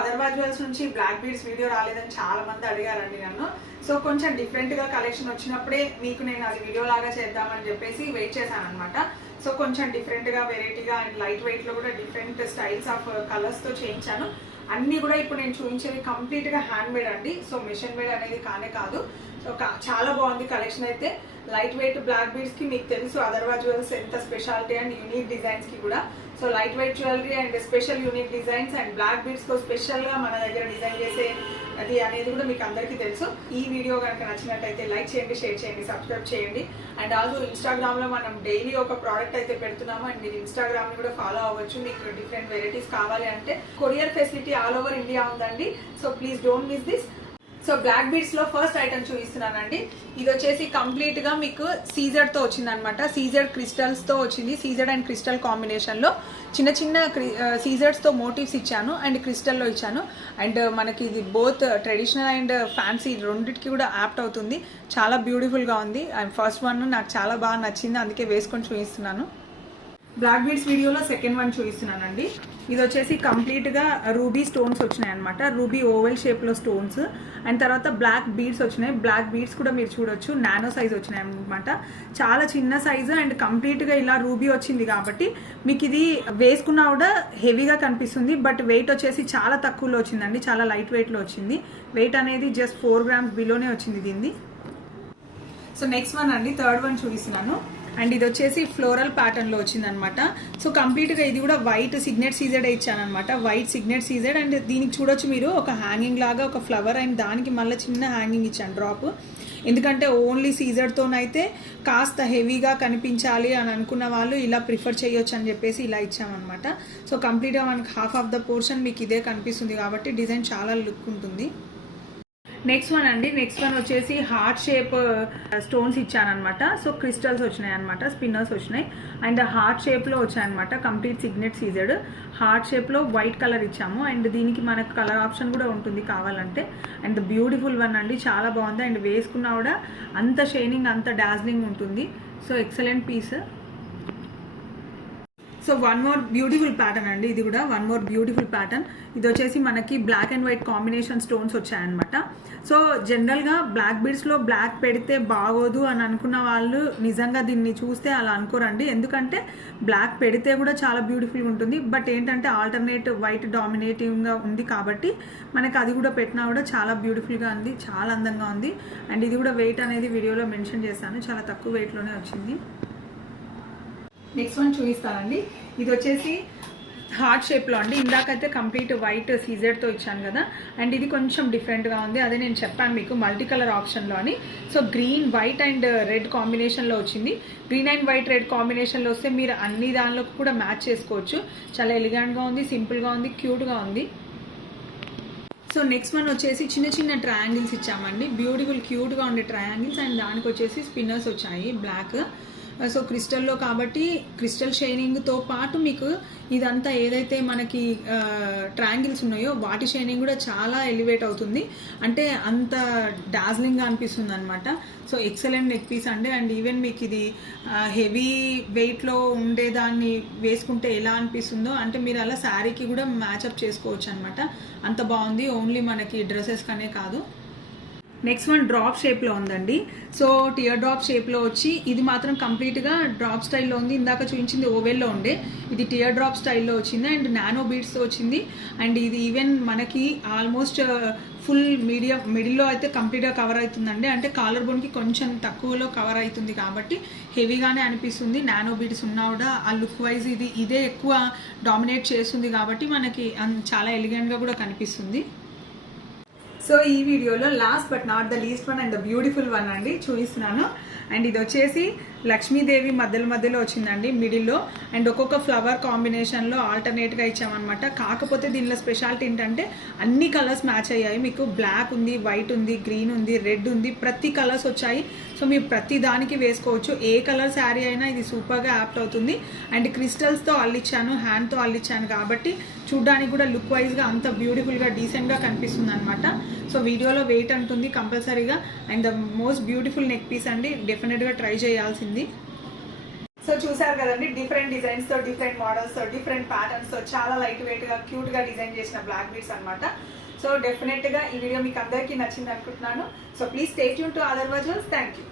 Atharva jewels నుంచి black beads video రాలేదని చాలా మంది అడిగారండి నన్ను. సో కొంచెం డిఫరెంట్ గా కలెక్షన్ వచ్చినప్పుడే మీకు నేను అది వీడియో లాగా చేద్దామని చెప్పేసి వెయిట్ చేశాను అనమాట. సో కొంచెం డిఫరెంట్ గా వెరైటీగా అండ్ లైట్ వెయిట్ లో కూడా డిఫరెంట్ స్టైల్స్ ఆఫ్ కలర్స్ తో చేయించాను. అన్ని కూడా ఇప్పుడు నేను చూపించేవి కంప్లీట్ గా హ్యాండ్ మేడ్ అండి. సో మిషన్ మేడ్ అనేది కానే కాదు. సో చాలా బాగుంది కలెక్షన్ అయితే. లైట్ వెయిట్ బ్లాక్ బీడ్స్ కి మీకు తెలుసు అదర్వా జ్యువెల్స్ ఎంత స్పెషాలిటీ అండ్ యూనిక్ డిజైన్స్ కి కూడా. So light weight jewellery and special unique designs and black beads తో స్పెషల్ గా మన దగ్గర డిజైన్ చేసే అది అనేది కూడా మీకు అందరికీ తెలుసు. ఈ వీడియో కనుక నచ్చినట్టయితే లైక్ చేయండి, షేర్ చేయండి, సబ్స్క్రైబ్ చేయండి. అండ్ ఆల్సో ఇన్స్టాగ్రామ్ లో మనం డైలీ ఒక ప్రోడక్ట్ అయితే పెడుతున్నాము అండ్ మీరు ఇన్స్టాగ్రామ్ ని కూడా ఫాలో అవ్వచ్చు. మీకు డిఫరెంట్ వెరైటీస్ కావాలి అంటే courier facility all over India ఉందండి. So please don't miss this. So black beads లో ఫస్ట్ ఐటమ్ చూపిస్తున్నానండి. ఇది వచ్చేసి కంప్లీట్ గా మీకు సీజెడ్ తో వచ్చింది అనమాట. సీజెడ్ క్రిస్టల్స్ తో వచ్చింది. సీజెడ్ అండ్ క్రిస్టల్ కాంబినేషన్ లో చిన్న చిన్న సీజెడ్స్ తో మోటివ్స్ ఇచ్చాను అండ్ క్రిస్టల్ లో ఇచ్చాను. అండ్ మనకి ఇది బోత్ ట్రెడిషనల్ అండ్ ఫ్యాన్సీ రెండింటికి కూడా యాప్ట్ అవుతుంది. చాలా బ్యూటిఫుల్ గా ఉంది. అండ్ ఫస్ట్ వన్ నాకు చాలా బాగా నచ్చింది, అందుకే వేసుకొని చూపిస్తున్నాను. బ్లాక్ బీడ్స్ వీడియోలో సెకండ్ వన్ చూపిస్తున్నానండి. ఇది వచ్చేసి కంప్లీట్ గా రూబీ స్టోన్స్ వచ్చినాయి అనమాట. రూబీ ఓవెల్ షేప్ లో స్టోన్స్ అండ్ తర్వాత బ్లాక్ బీడ్స్ వచ్చినాయి. బ్లాక్ బీడ్స్ కూడా మీరు చూడొచ్చు, నానో సైజ్ వచ్చినాయి అనమాట. చాలా చిన్న సైజు అండ్ కంప్లీట్ గా ఇలా రూబీ వచ్చింది కాబట్టి మీకు ఇది వేసుకున్నా కూడా హెవీగా కనిపిస్తుంది. బట్ వెయిట్ వచ్చేసి చాలా తక్కువలో వచ్చిందండి, చాలా లైట్ వెయిట్ లో వచ్చింది. వెయిట్ అనేది జస్ట్ 4 grams బిలోనే వచ్చింది దీన్ని. సో నెక్స్ట్ వన్ అండి, థర్డ్ వన్ చూపిస్తున్నాను. అండ్ ఇది వచ్చేసి ఫ్లోరల్ ప్యాటర్న్ లో వచ్చింది అనమాట. సో కంప్లీట్ గా ఇది కూడా వైట్ సిగ్నెట్ సీజెడ్ ఇచ్చాను అనమాట. వైట్ సిగ్నెట్ సీజెడ్ అండ్ దీనికి చూడొచ్చు మీరు ఒక హ్యాంగింగ్ లాగా ఒక ఫ్లవర్ అండ్ దానికి మళ్ళీ చిన్న హ్యాంగింగ్ ఇచ్చాను డ్రాప్. ఎందుకంటే ఓన్లీ సీజెడ్తోనైతే కాస్త హెవీగా కనిపించాలి అని అనుకున్న వాళ్ళు ఇలా ప్రిఫర్ చేయొచ్చు అని చెప్పేసి ఇలా ఇచ్చామన్నమాట. సో కంప్లీట్గా మనకి హాఫ్ ఆఫ్ ద పోర్షన్ మీకు ఇదే కనిపిస్తుంది కాబట్టి డిజైన్ చాలా లుక్ ఉంటుంది. నెక్స్ట్ వన్ అండి, నెక్స్ట్ వన్ వచ్చేసి హార్ట్ షేప్ స్టోన్స్ ఇచ్చానమాట. సో క్రిస్టల్స్ వచ్చినాయి అనమాట, స్పిన్నర్స్ వచ్చినాయి అండ్ హార్ట్ షేప్లో వచ్చాయన్నమాట. కంప్లీట్ సిగ్నెట్ సీజెడ్ హార్ట్ షేప్లో వైట్ కలర్ ఇచ్చాము అండ్ దీనికి మనకు కలర్ ఆప్షన్ కూడా ఉంటుంది కావాలంటే. అండ్ బ్యూటిఫుల్ వన్ అండి, చాలా బాగుంది అండ్ వేసుకున్నా కూడా అంత షైనింగ్ అంత డాజ్లింగ్ ఉంటుంది. So excellent piece. So one more beautiful pattern అండి, ఇది కూడా వన్ మోర్ బ్యూటిఫుల్ ప్యాటర్న్. ఇది వచ్చేసి మనకి black and white combination stones వచ్చాయన్నమాట. సో జనరల్గా బ్లాక్ బీడ్స్లో బ్లాక్ పెడితే బాగోదు అని అనుకున్న వాళ్ళు నిజంగా దీన్ని చూస్తే అలా అనుకోరండి. ఎందుకంటే బ్లాక్ పెడితే కూడా చాలా బ్యూటిఫుల్గా ఉంటుంది. బట్ ఏంటంటే ఆల్టర్నేట్ వైట్ డామినేటివ్గా ఉంది కాబట్టి మనకి అది కూడా పెట్టినా కూడా చాలా బ్యూటిఫుల్గా ఉంది, చాలా అందంగా ఉంది. అండ్ ఇది కూడా వెయిట్ అనేది వీడియోలో మెన్షన్ చేశాను, చాలా తక్కువ వెయిట్లోనే వచ్చింది. నెక్స్ట్ వన్ చూపిస్తానండి. ఇది వచ్చేసి హార్ట్ షేప్లో అండి. ఇందాకైతే కంప్లీట్ వైట్ సీజెడ్తో ఇచ్చాను కదా అండ్ ఇది కొంచెం డిఫరెంట్గా ఉంది. అదే నేను చెప్పాను మీకు మల్టీ కలర్ ఆప్షన్లో అని. So green white and red కాంబినేషన్లో వచ్చింది. గ్రీన్ అండ్ వైట్ రెడ్ కాంబినేషన్లో వస్తే మీరు అన్ని దానిలో కూడా మ్యాచ్ చేసుకోవచ్చు. చాలా ఎలిగెంట్గా ఉంది, సింపుల్గా ఉంది, క్యూట్గా ఉంది. సో నెక్స్ట్ వన్ వచ్చేసి చిన్న చిన్న ట్రయాంగిల్స్ ఇచ్చామండి. బ్యూటిఫుల్ క్యూట్గా ఉండే ట్రయాంగిల్స్ అండ్ దానికి వచ్చేసి స్పిన్నర్స్ వచ్చాయి బ్లాక్. సో క్రిస్టల్లో కాబట్టి క్రిస్టల్ షైనింగ్తో పాటు మీకు ఇదంతా ఏదైతే మనకి ట్రయాంగిల్స్ ఉన్నాయో వాటి షైనింగ్ కూడా చాలా ఎలివేట్ అవుతుంది, అంటే అంత డాజ్లింగ్గా అనిపిస్తుంది అనమాట. సో ఎక్సలెంట్ నెక్ పీస్ అండి. అండ్ ఈవెన్ మీకు ఇది హెవీ వెయిట్లో ఉండేదాన్ని వేసుకుంటే ఎలా అనిపిస్తుందో అంటే మీరు అలా శారీకి కూడా మ్యాచప్ చేసుకోవచ్చు అనమాట. అంత బాగుంది, ఓన్లీ మనకి డ్రెస్సెస్ కనే కాదు. నెక్స్ట్ వన్ డ్రాప్ షేప్లో ఉందండి. సో టియర్ డ్రాప్ షేప్లో వచ్చి ఇది మాత్రం కంప్లీట్గా డ్రాప్ స్టైల్లో ఉంది. ఇందాక చూపించింది ఓవెల్లో ఉండే, ఇది టియర్ డ్రాప్ స్టైల్లో వచ్చింది అండ్ నానో బీడ్స్తో వచ్చింది. అండ్ ఇది ఈవెన్ మనకి ఆల్మోస్ట్ ఫుల్ మిడిల్లో అయితే కంప్లీట్గా కవర్ అవుతుందండి. అంటే కాలర్ బోన్కి కొంచెం తక్కువలో కవర్ అవుతుంది కాబట్టి హెవీగానే అనిపిస్తుంది. నానో బీడ్స్ ఉన్నా కూడా ఆ లుక్ వైజ్ ఇదే ఎక్కువ డామినేట్ చేస్తుంది కాబట్టి మనకి చాలా ఎలిగెంట్గా కూడా కనిపిస్తుంది. సో ఈ వీడియోలో last but not the least one and the beautiful one అండి చూపిస్తున్నాను. అండ్ ఇది వచ్చేసి లక్ష్మీదేవి మధ్యలో వచ్చిందండి మిడిల్లో అండ్ ఒక్కొక్క ఫ్లవర్ కాంబినేషన్లో ఆల్టర్నేట్గా ఇచ్చామన్నమాట. కాకపోతే దీనిలో స్పెషాలిటీ ఏంటంటే అన్ని కలర్స్ మ్యాచ్ అయ్యాయి. మీకు బ్లాక్ ఉంది, వైట్ ఉంది, గ్రీన్ ఉంది, రెడ్ ఉంది, ప్రతి కలర్స్ వచ్చాయి. సో మీరు ప్రతి దానికి వేసుకోవచ్చు. ఏ కలర్ శారీ అయినా ఇది సూపర్గా యాప్ట్ అవుతుంది. అండ్ క్రిస్టల్స్తో అల్లిచ్చాను, హ్యాండ్తో అల్లిచ్చాను కాబట్టి చూడ్డానికి కూడా లుక్ వైజ్గా అంత బ్యూటిఫుల్గా డీసెంట్గా కనిపిస్తుంది అనమాట. సో వీడియోలో వెయిట్ అంటుంది కంపల్సరీగా. And the most beautiful neck piece అండి, డెఫినెట్గా ట్రై చేయాల్సింది. సో చూసారు కదండి, డిఫరెంట్ డిజైన్స్ తో, డిఫరెంట్ మోడల్స్ తో, డిఫరెంట్ ప్యాటర్న్స్ తో చాలా లైట్ వెయిట్ గా క్యూట్ గా డిజైన్ చేసిన బ్లాక్ బీడ్స్ అన్నమాట. సో డెఫినెట్ గా ఈ వీడియో మీకు అందరికీ నచ్చింది అనుకుంటున్నాను. So please stay tune to other versions. Thank you.